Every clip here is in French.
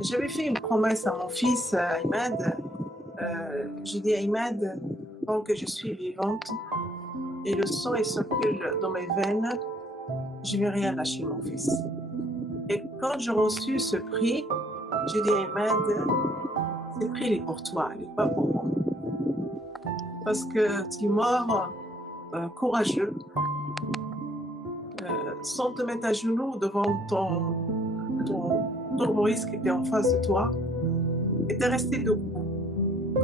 J'avais fait une promesse à mon fils, Imad. J'ai dit à Imad, tant que je suis vivante et le sang il circule dans mes veines, je ne vais rien lâcher, mon fils. Et quand j'ai reçu ce prix, j'ai dit à Imad, ce prix il est pour toi, il n'est pas pour moi. Parce que tu es mort courageux, sans te mettre à genoux devant ton terroriste qui était en face de toi, et tu es resté debout.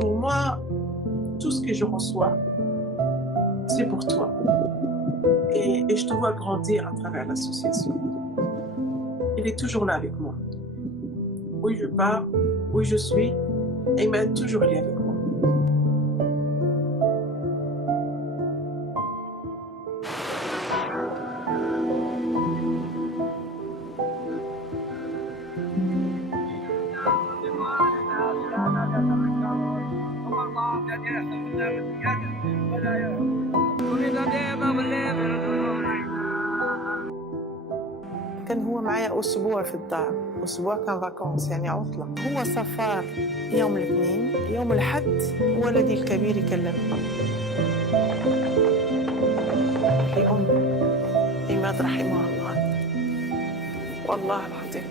Pour moi, tout ce que je reçois, c'est pour toi. Et je te vois grandir à travers l'association. Il est toujours là avec moi. Oui, je pars, oui, je suis, et il m'a toujours lié avec moi. كان هو معايا أسبوع في الدار، أسبوع كان فاكونس يعني عطلة. هو سافر يوم الاثنين، يوم الأحد ولدي الكبير يكلمني. لأم إيماد رحمها الله، والله العظيم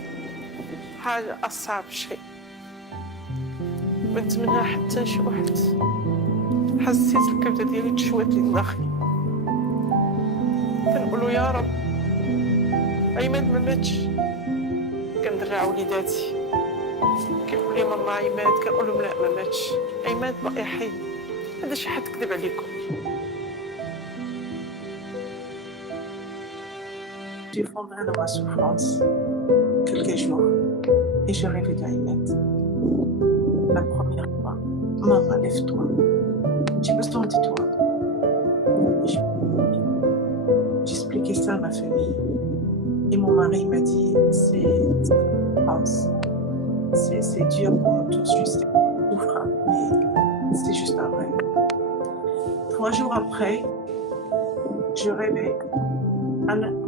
حاجة أصعب شيء. بنت منها حتى نشوحت، حسيت الكبدة ديالي تشوات لي داخلي. كنقولوا يا رب أيمن ما ماتش. كندرع وليداتي كيقول لي ماما عماد، كنقول لهم لا ما ماتش، عماد باقي حي. هذا شي حد كذب عليكم. J'ai fondé dans ma souffrance quelques jours et je rêvais d'Ahmed. La première fois, maman, lève-toi, j'ai besoin de toi. J'expliquais ça à ma famille et mon mari m'a dit c'est dur pour nous tous, je sais, souffre, mais c'est juste un rêve. 3 jours après, je rêvais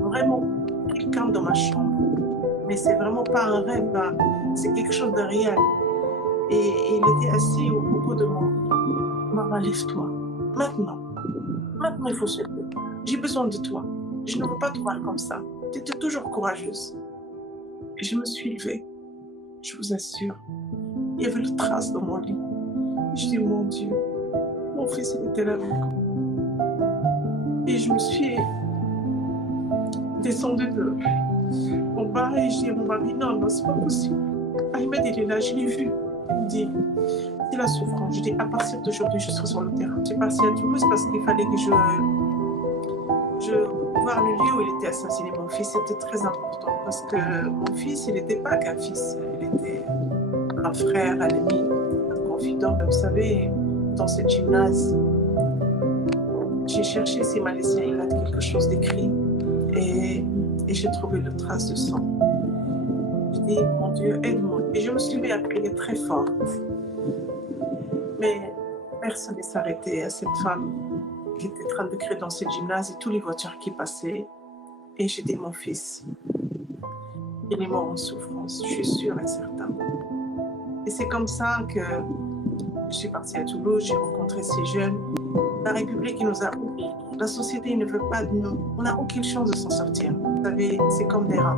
vraiment quelqu'un dans ma chambre, mais c'est vraiment pas un rêve, c'est quelque chose de réel. Et il était assis au bout de mon lit. Maman, lève-toi, maintenant il faut se lever, j'ai besoin de toi, je ne veux pas te voir comme ça, tu étais toujours courageuse. Et je me suis levée, je vous assure, il y avait une trace dans mon lit. Je dis mon Dieu, mon fils il était là avec moi. Et je me suis descendue de mon bar et je dis à mon mari, non, c'est pas possible. Ahmed il est là, je l'ai vu. Il me dit, c'est la souffrance. Je dis, à partir d'aujourd'hui, je serai sur le terrain. J'ai parti à Toulouse parce qu'il fallait que je voir le lieu où il était assassiné. Mon fils, c'était très important parce que mon fils, il n'était pas qu'un fils, il était un frère, un ami, un confident. Vous savez, dans ce gymnase, j'ai cherché s'il m'a laissé quelque chose d'écrit et j'ai trouvé le trace de sang. Je dis, mon Dieu, aide-moi. Et je me suis mis à crier très fort. Mais personne ne s'arrêtait à cette femme qui était en train de crier dans ce gymnase et toutes les voitures qui passaient. Et j'ai dit, mon fils, il est mort en souffrance, je suis sûre et certaine. Et c'est comme ça que je suis partie à Toulouse, j'ai rencontré ces jeunes. La République nous a oubliés. La société ne veut pas de nous. On n'a aucune chance de s'en sortir. Vous savez, c'est comme des rats.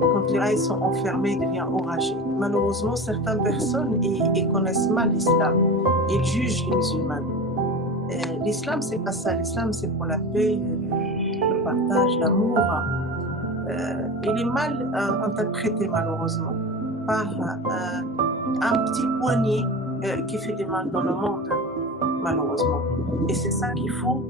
Quand les rats sont enfermés, ils deviennent enragés. Malheureusement, certaines personnes ils connaissent mal l'islam. Ils jugent les musulmans. L'islam, c'est pas ça. L'islam, c'est pour la paix, le partage, l'amour. Il est mal interprété, malheureusement, par un petit poignet qui fait du mal dans le monde, malheureusement. Et c'est ça qu'il faut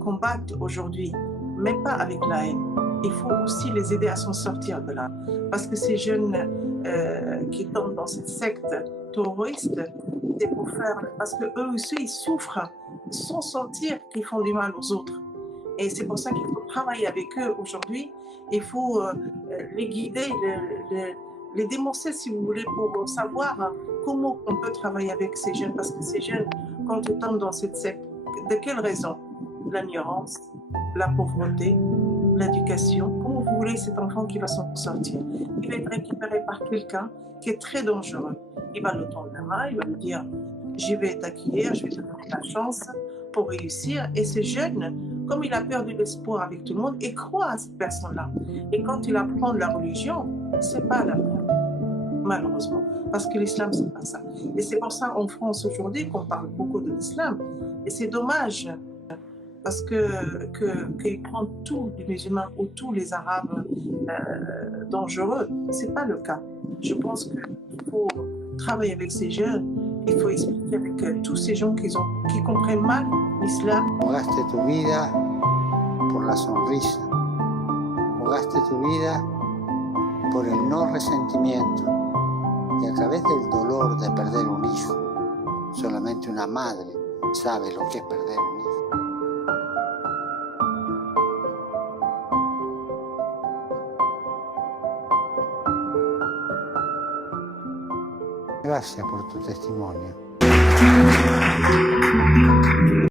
combattre aujourd'hui, mais pas avec la haine. Il faut aussi les aider à s'en sortir de là. Parce que ces jeunes qui tombent dans cette secte terroriste, c'est pour faire... Parce qu'eux aussi, ils souffrent sans sentir qu'ils font du mal aux autres. Et c'est pour ça qu'il faut travailler avec eux aujourd'hui. Il faut les guider, les démoncer, si vous voulez, pour savoir comment on peut travailler avec ces jeunes. Parce que ces jeunes, quand ils tombent dans cette secte, de quelle raison? L'ignorance, la pauvreté, l'éducation. Comment pour lui, cet enfant qui va s'en sortir. Il va être récupéré par quelqu'un qui est très dangereux. Il va le tendre la main, il va lui dire je vais t'accueillir, je vais te donner la chance pour réussir. Et ce jeune, comme il a perdu l'espoir avec tout le monde, il croit à cette personne-là. Et quand il apprend de la religion, c'est pas la même, malheureusement. Parce que l'islam, c'est pas ça. Et c'est pour ça en France aujourd'hui qu'on parle beaucoup de l'islam. Et c'est dommage parce qu'il prend tous les musulmans ou tous les arabes dangereux. C'est pas le cas. Je pense qu'il faut travailler avec ces jeunes. Il faut expliquer avec tous ces gens qui comprennent mal l'islam. Jugaste tu vida por la sonrisa. Jugaste tu vida por el no resentimiento. Y a través del dolor de perder un hijo, solamente una madre sabe lo que es perder un hijo. Gracias por tu testimonio.